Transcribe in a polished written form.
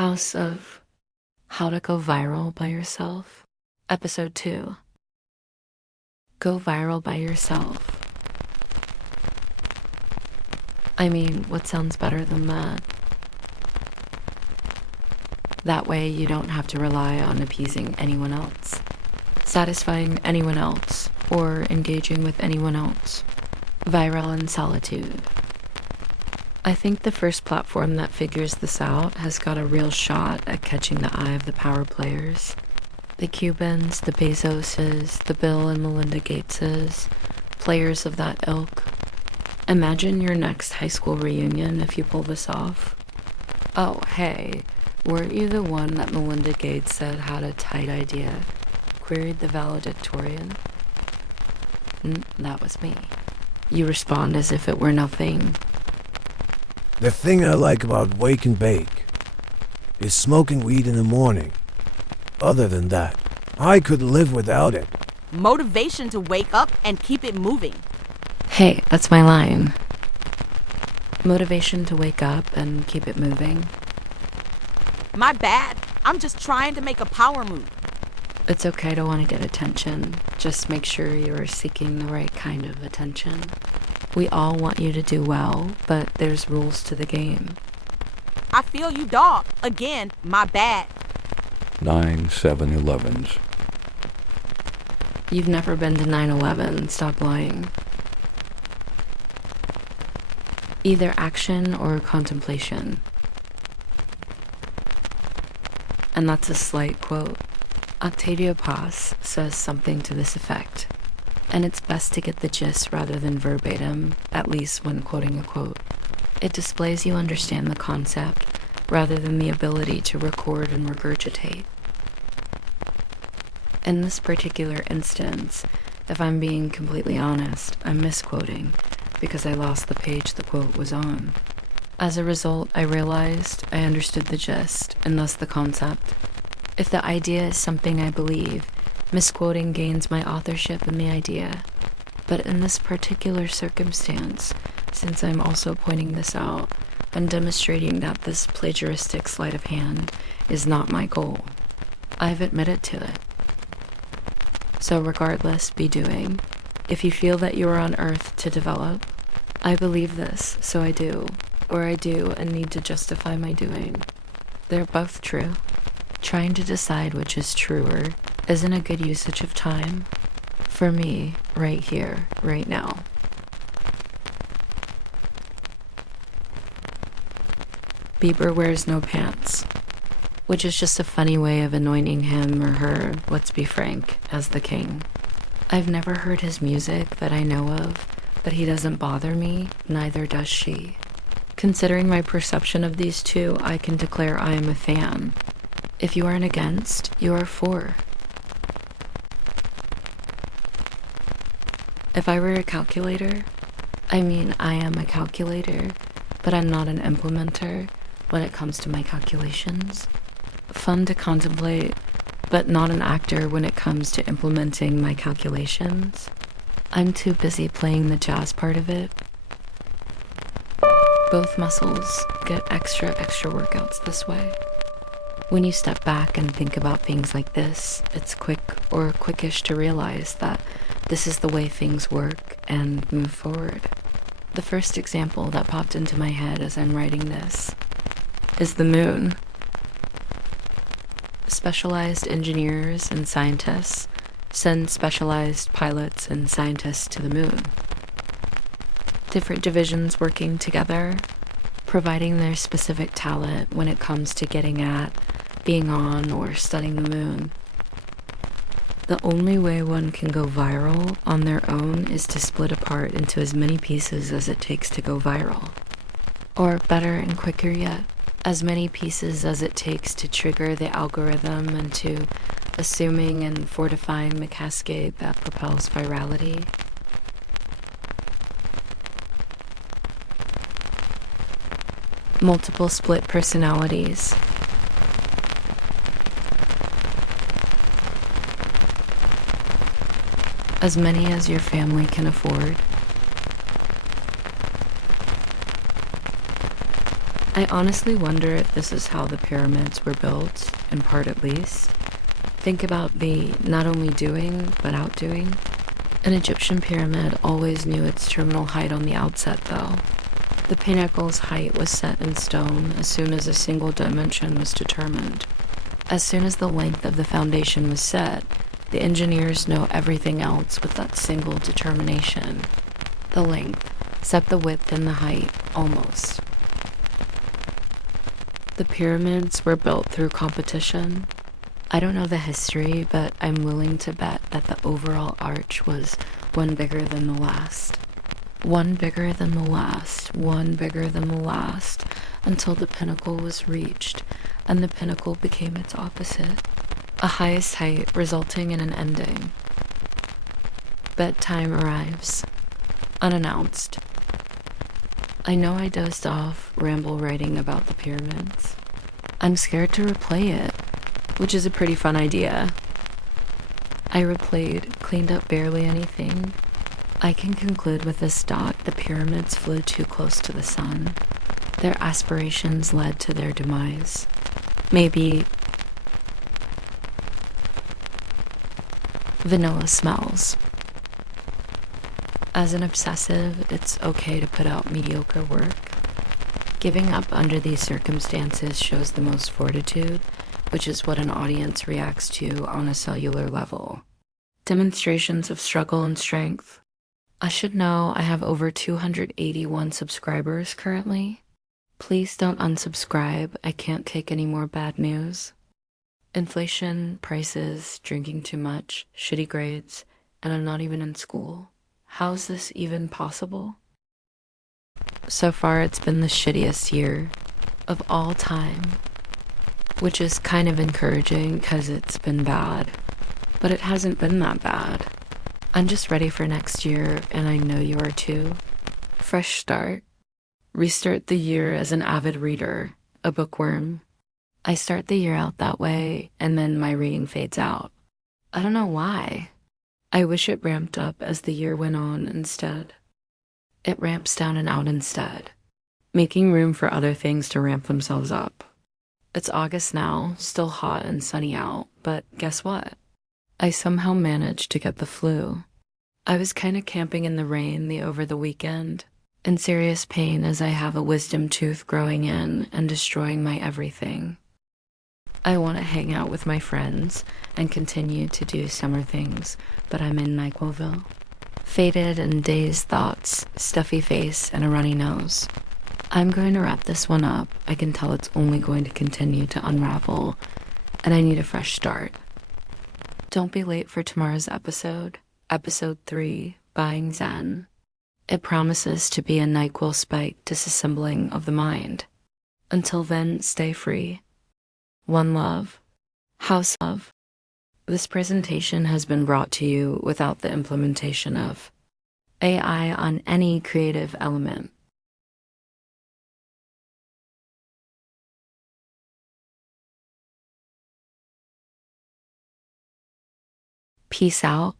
House of How to Go Viral by Yourself, Episode 2. Go viral by yourself. I mean, what sounds better than that? That way you don't have to rely on appeasing anyone else, satisfying anyone else, or engaging with anyone else. Viral in solitude. I think the first platform that figures this out has got a real shot at catching the eye of the power players. The Cubans, the Bezoses, the Bill and Melinda Gateses, players of that ilk. Imagine your next high school reunion if you pull this off. Oh, hey, weren't you the one that Melinda Gates said had a tight idea? Queried the valedictorian. That was me. You respond as if it were nothing. The thing I like about Wake and Bake is smoking weed in the morning. Other than that, I could live without it. Motivation to wake up and keep it moving. Hey, that's my line. Motivation to wake up and keep it moving. My bad. I'm just trying to make a power move. It's okay to want to get attention. Just make sure you're seeking the right kind of attention. We all want you to do well, but there's rules to the game. I feel you, dog. Again, my bad. 9 7-Elevens. You've never been to 9/11. Stop lying. Either action or contemplation. And that's a slight quote. Octavio Paz says something to this effect. And it's best to get the gist rather than verbatim, at least when quoting a quote. It displays you understand the concept rather than the ability to record and regurgitate. In this particular instance, if I'm being completely honest, I'm misquoting because I lost the page the quote was on. As a result, I realized I understood the gist and thus the concept. If the idea is something I believe, misquoting gains my authorship in the idea. But in this particular circumstance, since I'm also pointing this out, I'm demonstrating that this plagiaristic sleight of hand is not my goal. I've admitted to it. So regardless, be doing. If you feel that you are on Earth to develop, I believe this, so I do, or I do and need to justify my doing. They're both true. Trying to decide which is truer isn't a good usage of time. For me, right here, right now. Bieber wears no pants, which is just a funny way of anointing him or her, let's be frank, as the king. I've never heard his music that I know of, but he doesn't bother me, neither does she. Considering my perception of these two, I can declare I am a fan. If you aren't against, you are for. If I were a calculator, I am a calculator, but I'm not an implementer when it comes to my calculations. Fun to contemplate, but not an actor when it comes to implementing my calculations. I'm too busy playing the jazz part of it. Both muscles get extra workouts this way. When you step back and think about things like this, it's quick or quickish to realize that this is the way things work and move forward. The first example that popped into my head as I'm writing this is the moon. Specialized engineers and scientists send specialized pilots and scientists to the moon. Different divisions working together, providing their specific talent when it comes to getting at, being on, or studying the moon. The only way one can go viral on their own is to split apart into as many pieces as it takes to go viral. Or better and quicker yet, as many pieces as it takes to trigger the algorithm into assuming and fortifying the cascade that propels virality. Multiple split personalities. As many as your family can afford. I honestly wonder if this is how the pyramids were built, in part at least. Think about the not only doing, but outdoing. An Egyptian pyramid always knew its terminal height on the outset, though. The pinnacle's height was set in stone as soon as a single dimension was determined. As soon as the length of the foundation was set, the engineers know everything else with that single determination. The length set the width and the height, almost. The pyramids were built through competition. I don't know the history, but I'm willing to bet that the overall arch was one bigger than the last. One bigger than the last, one bigger than the last, until the pinnacle was reached, and the pinnacle became its opposite. A highest height resulting in an ending. Bedtime arrives, unannounced. I know I dozed off, ramble writing about the pyramids. I'm scared to replay it, which is a pretty fun idea. I replayed, cleaned up barely anything. I can conclude with this dot: the pyramids flew too close to the sun. Their aspirations led to their demise. Maybe vanilla smells. As an obsessive, it's okay to put out mediocre work. Giving up under these circumstances shows the most fortitude, which is what an audience reacts to on a cellular level. Demonstrations of struggle and strength. I should know I have over 281 subscribers currently. Please don't unsubscribe. I can't take any more bad news. Inflation, prices, drinking too much, shitty grades, and I'm not even in school. How's this even possible? So far, it's been the shittiest year of all time, which is kind of encouraging because it's been bad, but it hasn't been that bad. I'm just ready for next year, and I know you are too. Fresh start. Restart the year as an avid reader, a bookworm. I start the year out that way, and then my reading fades out. I don't know why. I wish it ramped up as the year went on instead. It ramps down and out instead, making room for other things to ramp themselves up. It's August now, still hot and sunny out, but guess what? I somehow managed to get the flu. I was kind of camping in the rain over the weekend, in serious pain as I have a wisdom tooth growing in and destroying my everything. I want to hang out with my friends and continue to do summer things, but I'm in Nyquilville. Faded and dazed thoughts, stuffy face, and a runny nose. I'm going to wrap this one up. I can tell it's only going to continue to unravel, and I need a fresh start. Don't be late for tomorrow's episode, episode 3, Buying Zen. It promises to be a NyQuil spike disassembling of the mind. Until then, stay free. One love. House love. This presentation has been brought to you without the implementation of AI on any creative element. Peace out.